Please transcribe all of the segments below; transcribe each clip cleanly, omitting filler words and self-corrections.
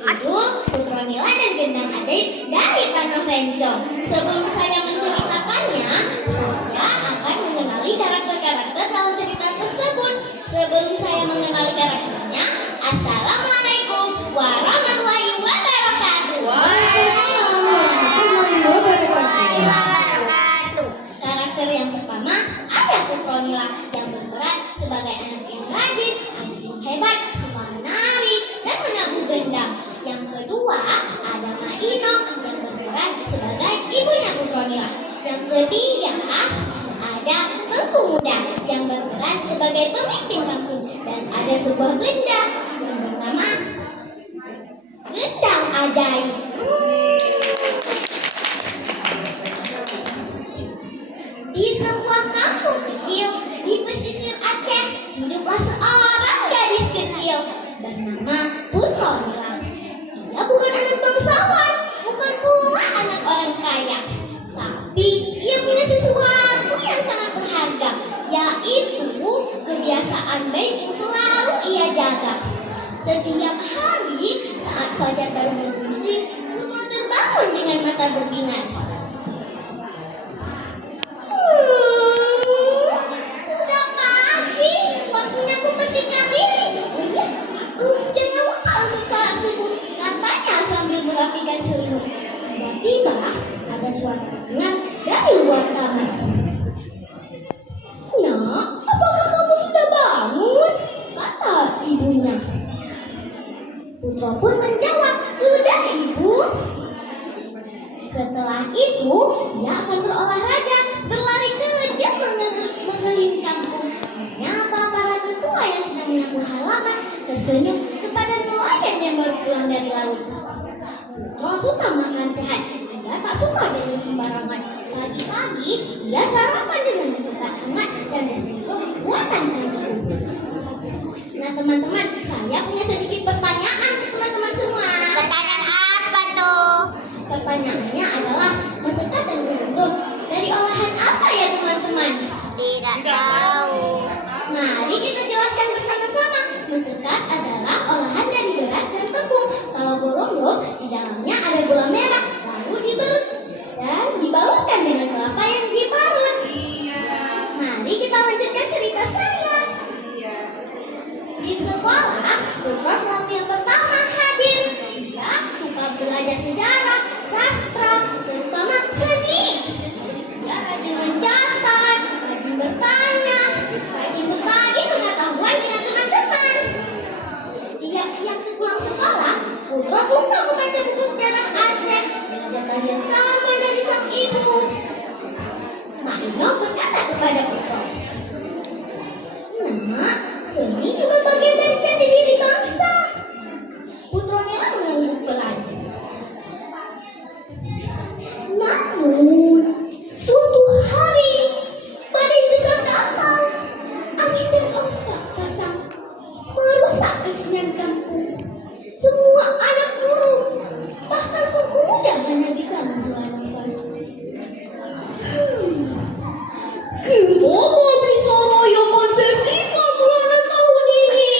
berjudul Putronila dan Gendang Ajaib dari Tanah Rencong. Sebelum saya menceritakannya, saya akan mengenali karakter-karakter dalam cerita tersebut. Sebelum saya mengenali karakternya, Assalamualaikum warahmatullahi wabarakatuh. Waalaikumsalam warahmatullahi wabarakatuh. Karakter yang pertama ada Putronila yang berperan sebagai anak yang rajin, anak yang hebat, suka menari dan menabuh gendang. Yang kedua ada Maino yang berperan sebagai ibunya Putronila. Yang ketiga ada Tengku Muda yang berperan sebagai pemimpin kampung, dan ada sebuah benda yang bernama Gendang Ajaib. Di sebuah kampung kecil di pesisir Aceh, hiduplah seorang gadis kecil bernama Putronila. Ia bukan anak bangsawan, bukan pula anak orang kaya, tapi ia punya sesuatu yang sangat berharga, yaitu kebiasaan baik yang selalu ia jaga. Setiap hari saat fajar baru mengungsi, Putro terbangun dengan mata berbinar. Sudah pagi, waktunya aku bersihkan diri. Oh iya, aku jangan lupa untuk salat subuh, katanya sambil merapikan selimut. Tiba-tiba ada suara terdengar dari luar kamar. Nak, apakah kamu sudah bangun? Kata ibunya. Putro pun menjawab, sudah ibu. Setelah itu, ia akan berolahraga, berlari kejam mengelilingi kampung, menyapa para tetua yang sedang menyapu halaman, tersenyum kepada nelayan yang baru pulang dari laut. Putro suka makan sehat, ia tak suka jajan sembarangan. Pagi-pagi, ia sarapan dengan masakan hangat dan berbuah buatan sang ibu. Nah teman-teman, saya punya sedikit pertanyaan ke teman-teman semua. Pertanyaan apa tuh? Pertanyaannya adalah masakan dan berundung dari olahan apa ya teman-teman? Tidak tahu. Mari kita jelaskan bersama-sama. Masakan adalah olahan dari beras dan tepung. Kalau boronggo, di dalamnya ada gula merah, lalu dibalur dan dibalurkan dengan kelapa yang diparut. Mari kita lanjutkan cerita saya. Di sekolah, Putro selalu yang pertama hadir. Dia suka belajar sejarah, sastra, terutama seni. Dia rajin mencatat, rajin bertanya, rajin berbagi pengetahuan dengan teman-teman. Tiap siang sepulang sekolah, Putro suka membaca buku sejarah Aceh, belajar yang sama dari sang ibu. Maino berkata kepada Putro, "Nak, seni juga bagian dari jati diri bangsa." Putronila mengangguk pelan. Namun, suatu hari, badai besar datang. Angin dan ombak pasang merusak kesenian kampung. Semua anak murung, bahkan Tengku Muda hanya bisa menghela nafas. Gimana bisa rayakan festival bulanan tahun ini?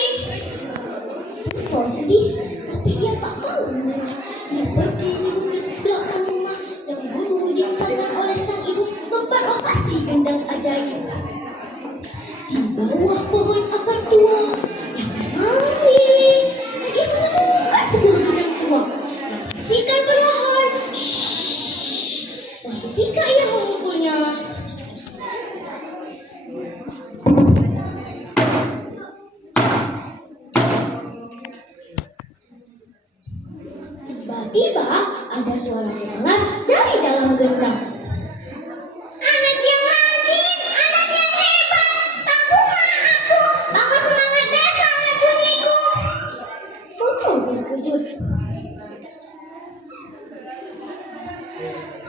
Putro sedih, tapi ia tak mau menyerah. Ia pergi di bukit belakang rumah yang dulu disediakan oleh sang ibu tempat lokasi gendang ajaib. Di bawah pohon akar tua yang menangis, ia menemukan sebuah gendang tua yang bersikap perlahan. Shhh. Dan ketika ia memukulnya, tiba-tiba ada suara terdengar dari dalam gendang. Anak yang rajin, anak yang hebat, tabunglah aku, bangun semangat desa bunyiku. Putro terkejut.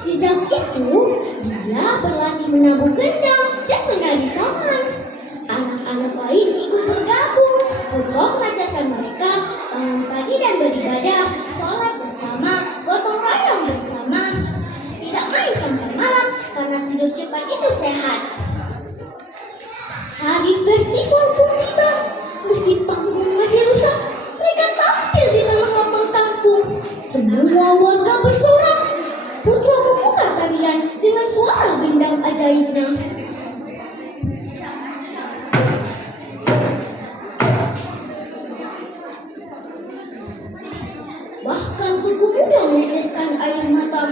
Sejak itu, dia berlatih menabuh gendang dan menari saman. Anak-anak lain ikut bergabung. Putro mengajarkan mereka bangun pagi dan beribadah, sholat bersama, gotong royong bersama, tidak main sampai malam karena tidur cepat itu sehat. Hari festival pun tiba. Meski panggung masih rusak, mereka tampil di tengah lapang kampung. Semua warga bersorak. Putra membuka tarian dengan suara gendang ajaibnya. Bahkan Tugu Muda meneteskan air mata.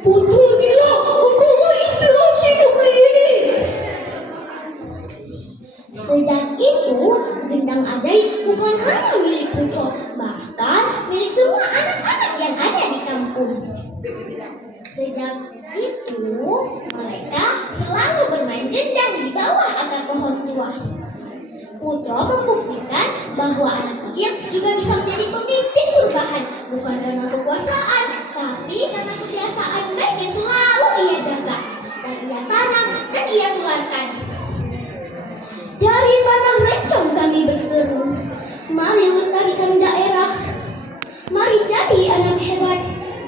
Putra gila, engkau inspirasi negeri ini. Sejak itu, gendang ajaib bukan hanya milik Putra, bahkan milik semua anak-anak yang ada di kampung. Sejak itu, mereka selalu bermain gendang di bawah akar pohon tua. Putra membuktikan bahwa anak kecil juga bisa menjadi pemimpin perubahan, bukan karena kekuasaan, tapi karena kebiasaan baik yang selalu ia jaga, dan ia tanam, dan ia tularkan. Dari tanah Rencong kami berseru, mari lestarikan daerah, mari jadi anak hebat,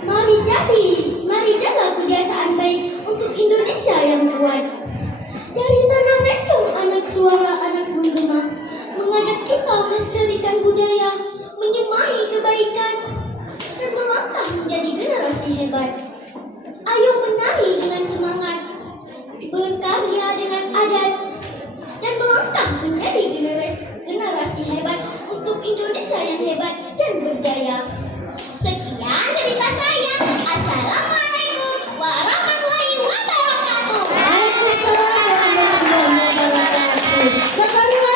mari jaga kebiasaan baik untuk Indonesia yang kuat. Dari tanah Rencong anak suara anak menggema, mengajak kita melestarikan budaya, menyemai kebaikan, dan melangkah menjadi generasi hebat. Ayo menari dengan semangat, berkarya dengan adat, dan melangkah menjadi generasi